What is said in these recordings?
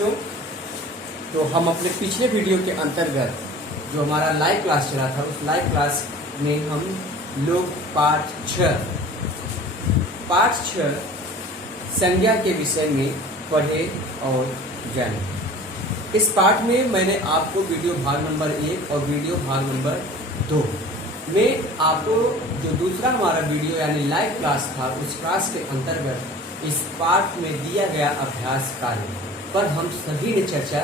बच्चों, तो हम अपने पिछले वीडियो के अंतर्गत जो हमारा लाइव क्लास चला था उस लाइव क्लास में हम लोग पाठ 6 संज्ञा के विषय में पढ़े और जाने। इस पाठ में मैंने आपको वीडियो भाग नंबर 1 और वीडियो भाग नंबर 2 में आपको जो दूसरा हमारा वीडियो यानी लाइव क्लास था उस क्लास के अंतर्गत इस पाठ में दिया गया अभ्यास कार्य पर हम सभी ने चर्चा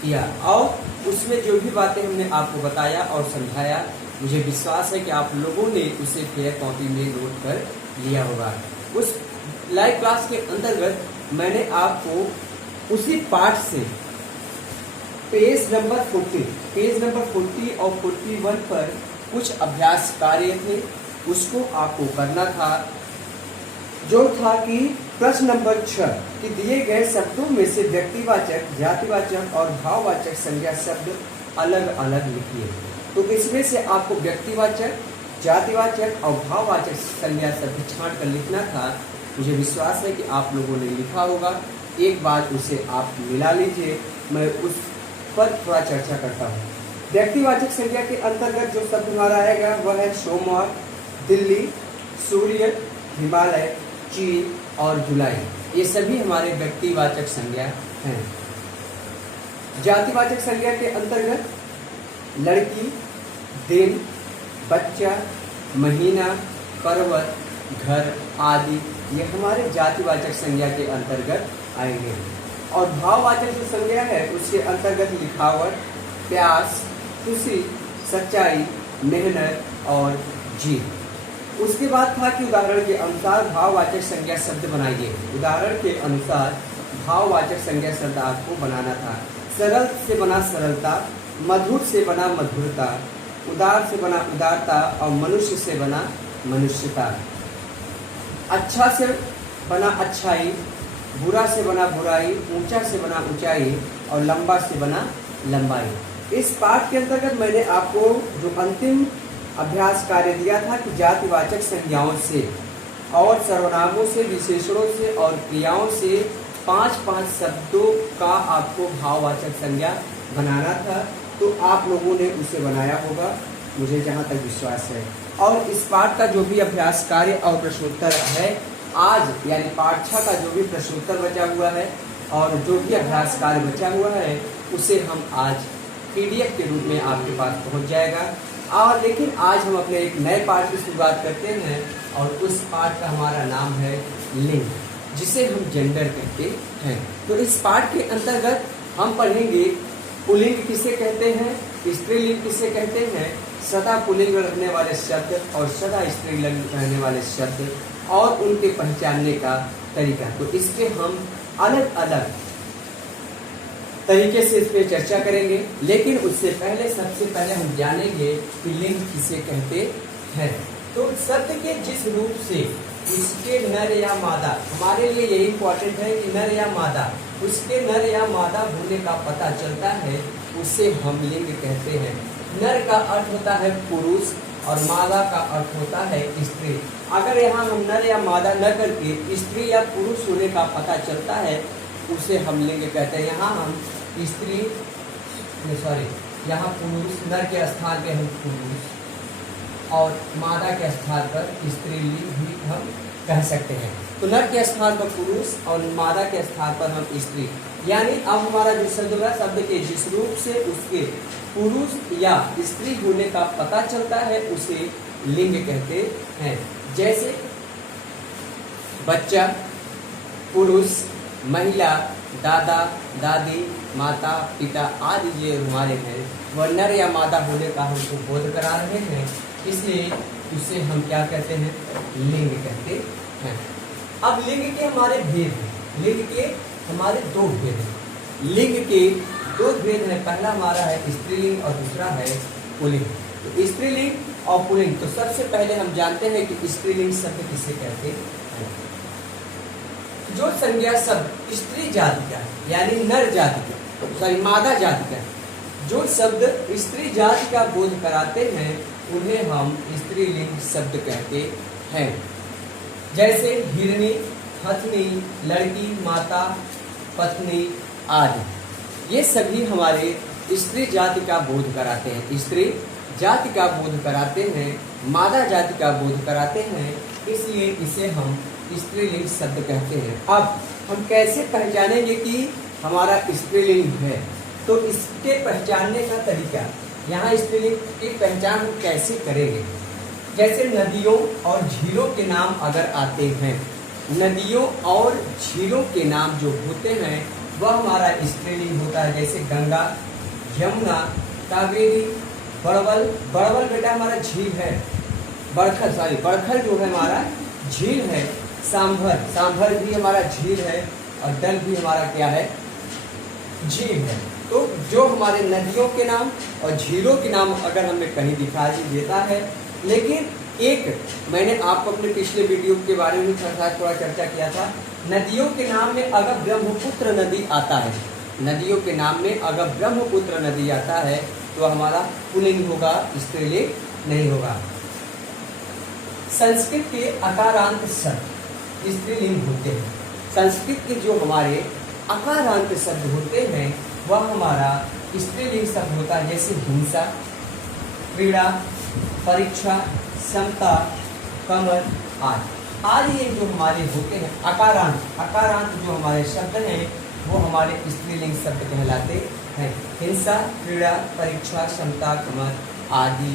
किया और उसमें जो भी बातें हमने आपको बताया और समझाया, मुझे विश्वास है कि आप लोगों ने उसे फेयर कॉपी में नोट कर लिया होगा। उस लाइव क्लास के अंतर्गत मैंने आपको उसी पाठ से पेज नंबर 40 और 41 पर कुछ अभ्यास कार्य थे, उसको आपको करना था, जो था कि प्रश्न नंबर 6 कि दिए गए शब्दों में से व्यक्तिवाचक, जातिवाचक और भाववाचक संज्ञा शब्द अलग अलग लिखिए। तो इसमें से आपको व्यक्तिवाचक, जातिवाचक और भाववाचक संज्ञा शब्द छांट कर लिखना था। मुझे विश्वास है कि आप लोगों ने लिखा होगा। एक बार उसे आप मिला लीजिए, मैं उस पर थोड़ा चर्चा करता हूँ। व्यक्तिवाचक संज्ञा के अंतर्गत जो शब्द हमारा आएगा वह है सोमवार, दिल्ली, सूर्य, हिमालय, चीन और जुलाई। ये सभी हमारे व्यक्तिवाचक संज्ञा हैं। जातिवाचक संज्ञा के अंतर्गत लड़की, दिन, बच्चा, महीना, पर्वत, घर आदि ये हमारे जातिवाचक संज्ञा के अंतर्गत आएंगे। और भाववाचक जो संज्ञा है उसके अंतर्गत लिखावट, प्यास, खुशी, सच्चाई, मेहनत और जीत। उसके बाद था कि उदाहरण के अनुसार भाववाचक संज्ञा शब्द बनाइए। उदाहरण के अनुसार भाववाचक संज्ञा शब्द आपको बनाना था। सरल से बना सरलता, मधुर से बना मधुरता, उदार से बना उदारता और मनुष्य से बना मनुष्यता। अच्छा से बना अच्छाई, बुरा से बना बुराई, ऊंचा से बना ऊंचाई और लंबा से बना लंबाई। इस पाठ के अंतर्गत मैंने आपको जो अंतिम अभ्यास कार्य दिया था कि जातिवाचक संज्ञाओं से और सर्वनामों से, विशेषणों से और क्रियाओं से 5-5 शब्दों का आपको भाववाचक संज्ञा बनाना था। तो आप लोगों ने उसे बनाया होगा, मुझे जहाँ तक विश्वास है। और इस पाठ का जो भी अभ्यास कार्य और प्रश्नोत्तर है आज यानी पाठ 6 का जो भी प्रश्नोत्तर बचा हुआ है और जो भी अभ्यास कार्य बचा हुआ है उसे हम आज PDF के रूप में आपके पास पहुंच जाएगा। और लेकिन आज हम अपने एक नए पाठ की शुरुआत करते हैं और उस पाठ का हमारा नाम है लिंग, जिसे हम जेंडर कहते हैं। तो इस पाठ के अंतर्गत हम पढ़ेंगे पुल्लिंग किसे कहते हैं, स्त्रीलिंग किसे कहते हैं, सदा पुल्लिंग रहने वाले शब्द और सदा स्त्रीलिंग रहने वाले शब्द और उनके पहचानने का तरीका। तो इसके हम अलग अलग तरीके से इस पर चर्चा करेंगे, लेकिन उससे पहले सबसे पहले हम जानेंगे कि लिंग किसे कहते हैं। तो शब्द के जिस रूप से उसके नर या मादा, हमारे लिए यही इंपॉर्टेंट है कि नर या मादा, उसके नर या मादा होने का पता चलता है, उसे हम लिंग कहते हैं। नर का अर्थ होता है पुरुष और मादा का अर्थ होता है स्त्री। अगर यहाँ हम नर या मादा न करके स्त्री या पुरुष होने का पता चलता है उसे हम लिंग कहते हैं। यहाँ हम स्त्री यहाँ पुरुष, नर के स्थान पे हम पुरुष और मादा के स्थान पर स्त्रीलिंग भी हम कह सकते हैं। तो नर के स्थान पर पुरुष और मादा के स्थान पर हम स्त्री, यानी अब हमारा जो शब्द है शब्द के जिस रूप से उसके पुरुष या स्त्री होने का पता चलता है उसे लिंग कहते हैं। जैसे बच्चा, पुरुष, महिला, दादा, दादी, माता, पिता आदि ये हमारे हैं, वह नर या मादा होने का हमको बोध करा रहे हैं, इसलिए उसे हम क्या कहते हैं, लिंग कहते हैं। अब लिंग के हमारे भेद हैं। लिंग के हमारे 2 भेद हैं। लिंग के 2 भेद हैं। पहला हमारा है स्त्रीलिंग और दूसरा है पुल्लिंग। तो स्त्रीलिंग और पुल्लिंग, तो सबसे पहले हम जानते हैं कि स्त्रीलिंग शब्द किसे कहते हैं। जो संज्ञा शब्द स्त्री जाति का यानी नर जाति का मादा जाति का जो शब्द स्त्री जाति का बोध कराते हैं उन्हें हम स्त्रीलिंग शब्द कहते हैं। जैसे हिरणी, हथनी, लड़की, माता, पत्नी, आदि, ये सभी हमारे स्त्री जाति का बोध कराते हैं। स्त्री जाति का बोध कराते हैं, मादा जाति का बोध कराते हैं, इसलिए इसे हम स्त्रीलिंग शब्द कहते हैं। अब हम कैसे पहचानेंगे कि हमारा स्त्रीलिंग है? तो इसके पहचानने का तरीका, यहाँ स्त्रीलिंग की पहचान हम कैसे करेंगे? जैसे नदियों और झीलों के नाम अगर आते हैं, नदियों और झीलों के नाम जो होते हैं वह हमारा स्त्रीलिंग होता है। जैसे गंगा, यमुना, कावेरी, बड़वल। बड़वल बेटा हमारा झील है। बड़खल जो है हमारा झील है। सांभर भी हमारा झील है, और दल भी हमारा क्या है? झील है। तो जो हमारे नदियों के नाम और झीलों के नाम अगर हमें कहीं दिखाई देता है, लेकिन एक मैंने आपको अपने पिछले वीडियो के बारे में थोड़ा चर्चा किया था, नदियों के नाम में अगर ब्रह्मपुत्र नदी आता है, नदियों के नाम में अगर ब्रह्मपुत्र नदी आता है तो हमारा पुल्लिंग होगा, स्त्रीलिंग नहीं होगा। संस्कृत के अकारांत शब्द स्त्रीलिंग होते हैं। संस्कृत के जो हमारे अकारांत शब्द होते हैं वह हमारा स्त्रीलिंग शब्द होता है। जैसे हिंसा, क्रीड़ा, परीक्षा, समता, कमल आदि ये जो हमारे होते हैं अकारांत जो हमारे शब्द हैं वो हमारे स्त्रीलिंग शब्द कहलाते हैं। हिंसा, क्रीड़ा, परीक्षा, समता, कमल आदि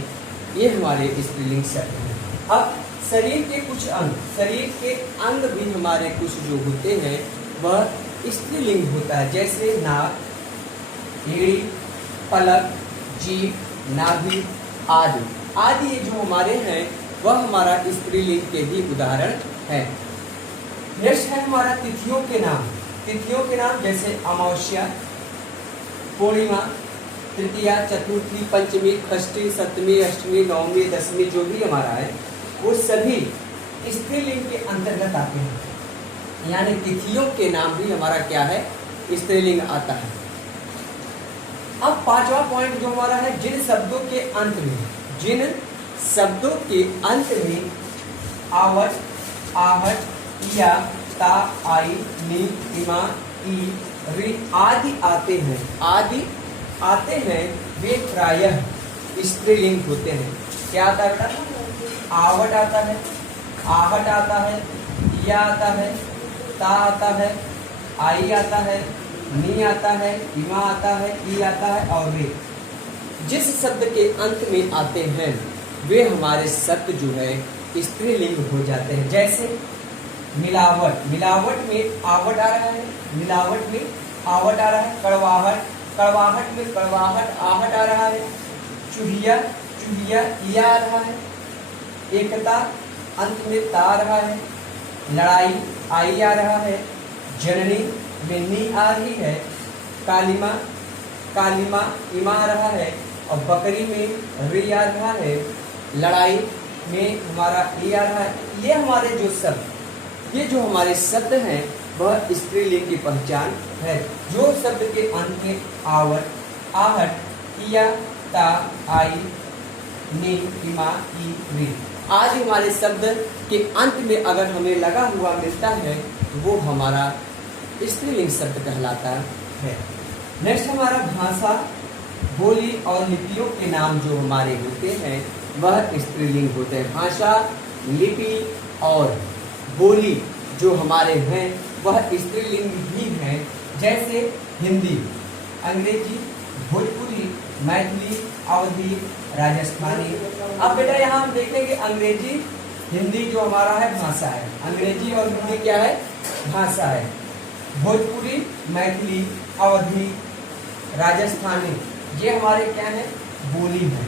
ये हमारे स्त्रीलिंग शब्द हैं। अब शरीर के कुछ अंग, शरीर के अंग भी हमारे कुछ जो होते हैं वह स्त्रीलिंग होता है। जैसे नाक, एड़ी, पलक, जीभ, नाभि आदि ये जो हमारे हैं वह हमारा स्त्रीलिंग के ही उदाहरण है। नेक्स्ट है हमारा तिथियों के नाम। तिथियों के नाम जैसे अमावस्या, पूर्णिमा, तृतीया, चतुर्थी, पंचमी, षष्ठी, सप्तमी, अष्टमी, नवमी, दशमी जो भी हमारा है वो सभी स्त्रीलिंग के अंतर्गत आते हैं। यानी तिथियों के नाम भी हमारा क्या है? स्त्रीलिंग आता है। अब पांचवा पॉइंट जो हमारा है, जिन शब्दों के अंत में आवट, आहट, या, ता, आई, नी, इमा, ई, री आते हैं वे प्रायः स्त्रीलिंग होते हैं। क्या आता है बेटा? आवट आता है, आहट आता है, या आता है, ता आता है, आई आता है, नी आता है, इमा आता है, ई आता है और रे। जिस शब्द के अंत में आते हैं वे हमारे शब्द जो है स्त्रीलिंग हो जाते हैं। जैसे मिलावट में आवट आ रहा है, मिलावट में आवट आ रहा है। कड़वाहट में कड़वाहट आहट आ रहा है। चूहिया या आ रहा है। एकता अंत में ता आ रहा है। लड़ाई आई आ रहा है। जननी में नी आ रही है। कालिमा इमा आ रहा है और बकरी में री आ रहा है। लड़ाई में हमारा ई आ रहा है। ये हमारे जो शब्द, ये जो हमारे शब्द हैं वह स्त्रीलिंग की पहचान है। जो शब्द के अंत में आवट, आहट, या, ता, आई, नी, इमा, ई, री आदि हमारे शब्द के अंत में अगर हमें लगा हुआ मिलता है तो वो हमारा स्त्रीलिंग शब्द कहलाता है। नेक्स्ट हमारा भाषा, बोली और लिपियों के नाम जो हमारे होते हैं वह स्त्रीलिंग होते हैं। भाषा, लिपि और बोली जो हमारे हैं वह स्त्रीलिंग ही हैं। जैसे हिंदी, अंग्रेजी, भोजपुरी, मैथिली, अवधी, राजस्थानी। अब बेटा यहाँ हम देखेंगे अंग्रेजी, हिंदी जो हमारा है भाषा है। अंग्रेजी और हिंदी क्या है? भाषा है। भोजपुरी, मैथिली, अवधी, राजस्थानी ये हमारे क्या है? बोली है।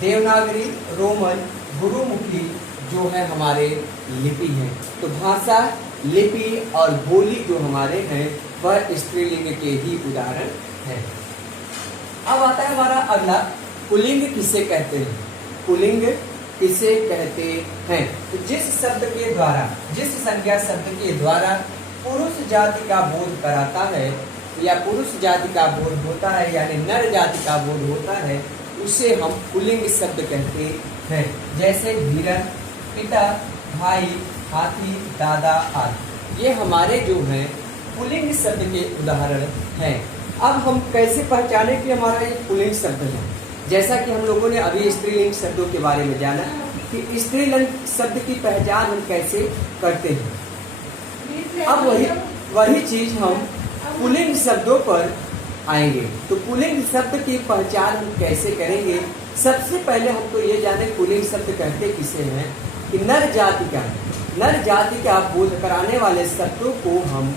देवनागरी, रोमन, गुरुमुखी जो है हमारे लिपि है। तो भाषा, लिपि और बोली जो हमारे हैं वह स्त्रीलिंग के ही उदाहरण है। अब आता है हमारा अगला, पुल्लिंग किसे कहते हैं? पुल्लिंग किसे कहते हैं? तो जिस शब्द के द्वारा, जिस संज्ञा शब्द के द्वारा पुरुष जाति का बोध कराता है या पुरुष जाति का बोध होता है यानी नर जाति का बोध होता है उसे हम पुल्लिंग शब्द कहते हैं। जैसे धीरन, पिता, भाई, हाथी, दादा आदि ये हमारे जो हैं पुल्लिंग शब्द के उदाहरण हैं। अब हम कैसे पहचाने कि हमारा ये पुल्लिंग शब्द है? जैसा कि हम लोगों ने अभी स्त्रीलिंग शब्दों के बारे में जाना कि स्त्रीलिंग शब्द की पहचान हम कैसे करते हैं। अब वही चीज हम पुल्लिंग शब्दों पर आएंगे। तो पुल्लिंग शब्द की पहचान हम कैसे करेंगे? सबसे पहले हम तो ये जाने पुल्लिंग शब्द कहते किसे हैं कि नर जाति का, नर जाति का बोध कराने वाले शब्दों को हम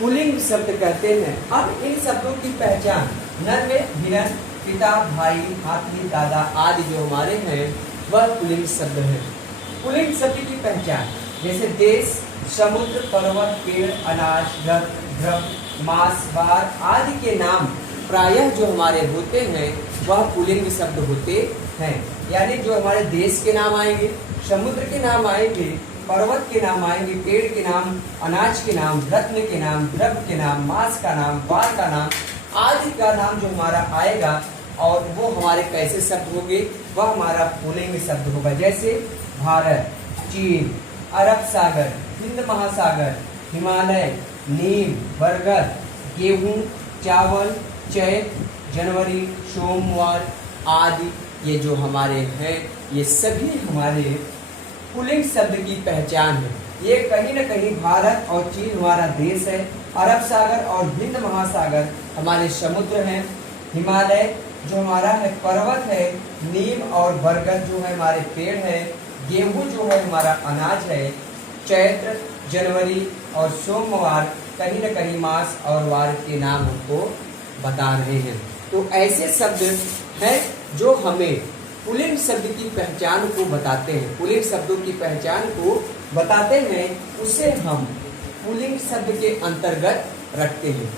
पुल्लिंग शब्द कहते हैं। अब इन शब्दों की पहचान नर में हिरण, पिता, भाई, हाथी, दादा आदि जो हमारे हैं वह पुल्लिंग शब्द है। पुल्लिंग शब्द की पहचान जैसे देश, समुद्र, पर्वत, पेड़, अनाज, रथ, द्रव्य, मांस, वार आदि के नाम प्रायः जो हमारे होते हैं वह पुल्लिंग शब्द होते हैं। यानी जो हमारे देश के नाम आएंगे, समुद्र के नाम आएंगे, पर्वत के नाम आएंगे, पेड़ के नाम, अनाज के नाम, रत्न के नाम, द्रव्य के नाम, मांस का नाम, वार का नाम आदि का नाम जो हमारा आएगा और वो हमारे कैसे शब्द होंगे? वह हमारा पुल्लिंग शब्द होगा। जैसे भारत, चीन, अरब सागर, हिंद महासागर, हिमालय, नीम, बरगद, गेहूं, चावल, चैत, जनवरी, सोमवार आदि ये जो हमारे हैं ये सभी हमारे पुल्लिंग शब्द की पहचान है। ये कहीं न कहीं भारत और चीन हमारा देश है, अरब सागर और हिंद महासागर हमारे समुद्र हैं, हिमालय जो हमारा है पर्वत है, नीम और बरगद जो है हमारे पेड़ है, गेहूं जो है हमारा अनाज है, चैत्र, जनवरी और सोमवार कहीं न कहीं मास और वार के नाम हमको बता रहे हैं। तो ऐसे शब्द हैं जो हमें पुल्लिंग शब्द की पहचान को बताते हैं, पुल्लिंग शब्दों की पहचान को बताते हैं, उसे हम पुल्लिंग शब्द के अंतर्गत रखते हैं।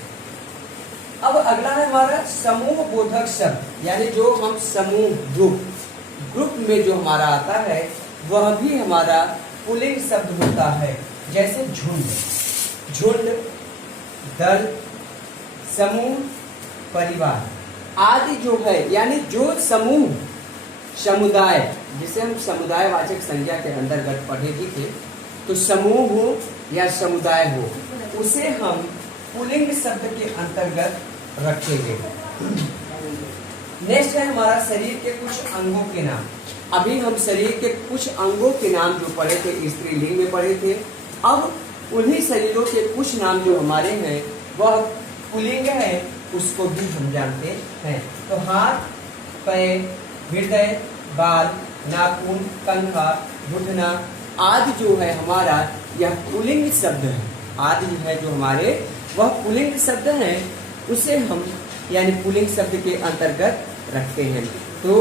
अब अगला है हमारा समूह बोधक शब्द, यानी जो हम समूह ग्रुप में जो हमारा आता है वह भी हमारा पुल्लिंग शब्द होता है। जैसे झुंड, दल, समूह, परिवार आदि जो है, यानी जो समूह, समुदाय जिसे हम समुदाय वाचक संज्ञा के अंतर्गत पढ़े भी थे, तो समूह हो या समुदाय हो उसे हम पुल्लिंग शब्द के अंतर्गत रखेंगे। नेक्स्ट है हमारा शरीर के कुछ अंगों के नाम। अभी हम शरीर के कुछ अंगों के नाम जो पढ़े थे स्त्रीलिंग में पढ़े थे, अब उन्हीं शरीरों के कुछ नाम जो हमारे हैं वह पुल्लिंग है, उसको भी हम जानते हैं। तो हाथ, पैर, हृदय, बाल, नाखून, कंधा, घुटना आदि जो है हमारा यह पुल्लिंग शब्द है। आदि जो है जो हमारे वह पुल्लिंग शब्द हैं, उसे हम यानी पुल्लिंग शब्द के अंतर्गत रखते हैं। तो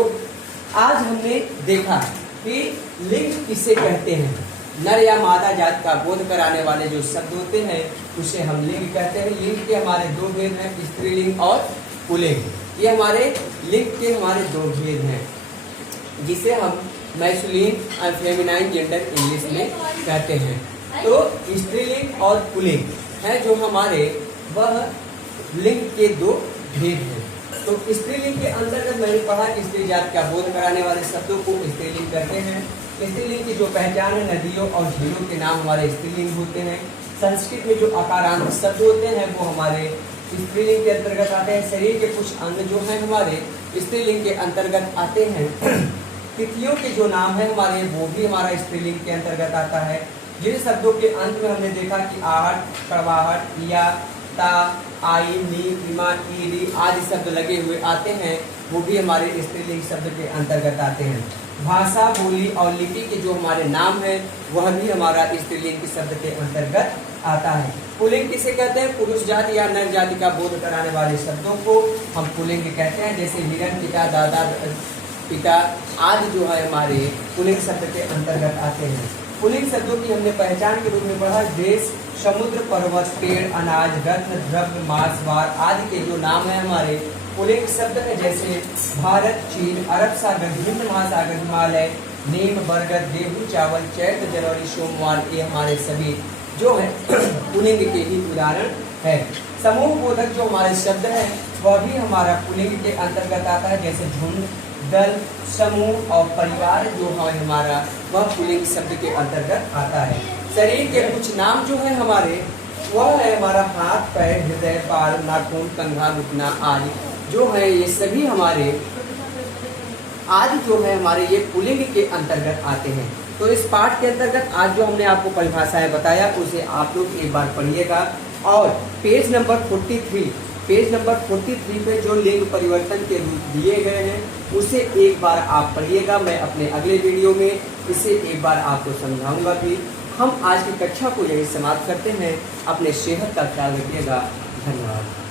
आज हमने देखा कि लिंग किसे कहते हैं। नर या मादा जाति का बोध कराने वाले जो शब्द होते हैं उसे हम लिंग कहते हैं। लिंग के हमारे दो भेद हैं, स्त्रीलिंग और पुल्लिंग। ये हमारे लिंग के हमारे दो भेद हैं, जिसे हम मैस्कुलिन और फेमिनाइन जेंडर इंग्लिश में कहते हैं। तो स्त्रीलिंग और पुल्लिंग है जो हमारे वह लिंग के दो भेद हैं। तो स्त्रीलिंग के अंतर्गत मैंने पढ़ा कि स्त्री जाति का बोध कराने वाले शब्दों को स्त्रीलिंग कहते हैं। स्त्रीलिंग की जो पहचान है, नदियों और झीलों के नाम हमारे स्त्रीलिंग होते हैं। संस्कृत में जो आकारांत शब्द होते हैं वो हमारे स्त्रीलिंग के अंतर्गत आते हैं। शरीर के कुछ अंग जो हैं हमारे स्त्रीलिंग के अंतर्गत आते हैं। तिथियों के जो नाम है हमारे वो भी हमारा स्त्रीलिंग के अंतर्गत आता है। जिन शब्दों के अंत में हमने देखा कि आहट, कड़वाहट, या, ता, आई, नी, इमा, ईरी आदि शब्द लगे हुए आते हैं, वो भी हमारे स्त्रीलिंग शब्द के अंतर्गत आते हैं। भाषा, बोली और लिपि के जो हमारे नाम है वह भी हमारा स्त्रीलिंग के शब्द के अंतर्गत आता है। पुल्लिंग किसे कहते हैं? पुरुष जाति या नर जाति का बोध कराने वाले शब्दों को हम पुल्लिंग कहते हैं। जैसे हिरण, पिता, दादा, पिता आदि जो है हमारे पुल्लिंग शब्द के अंतर्गत आते हैं। पुल्लिंग शब्दों की हमने पहचान के रूप में पढ़ा। देश, समुद्र, पर्वत, पेड़, अनाज, रत्न, द्रव्य, मांस, वार आदि के जो नाम है हमारे पुल्लिंग शब्द है। जैसे भारत, चीन, अरब सागर, हिंद महासागर, हिमालय, नीम, बरगद, गेहूं, चावल, चैत्र, जनवरी, सोमवार ये हमारे सभी जो है पुल्लिंग के ही उदाहरण है। समूह बोधक जो हमारे शब्द हैं वह भी हमारा पुल्लिंग के अंतर्गत आता है। जैसे झुंड, दल, समूह और परिवार जो है हमारा वह पुल्लिंग शब्द के अंतर्गत आता है। शरीर के कुछ नाम जो है हमारे स्व है हमारा हाथ, पैर, हृदय, बाल, नाखून, कंधा, घुटना आदि जो है ये सभी हमारे आदि जो है हमारे ये पुल्लिंग के अंतर्गत आते हैं। तो इस पाठ के अंतर्गत आज जो हमने आपको परिभाषाएं बताया उसे आप लोग एक बार पढ़िएगा। और पेज नंबर 43 पे जो लिंग परिवर्तन के रूप दिए गए हैं उसे एक बार आप पढ़िएगा। मैं अपने अगले वीडियो में इसे एक बार आपको समझाऊंगा भी। हम आज की कक्षा को यही समाप्त करते हैं। अपने सेहत का ख्याल रखिएगा। धन्यवाद।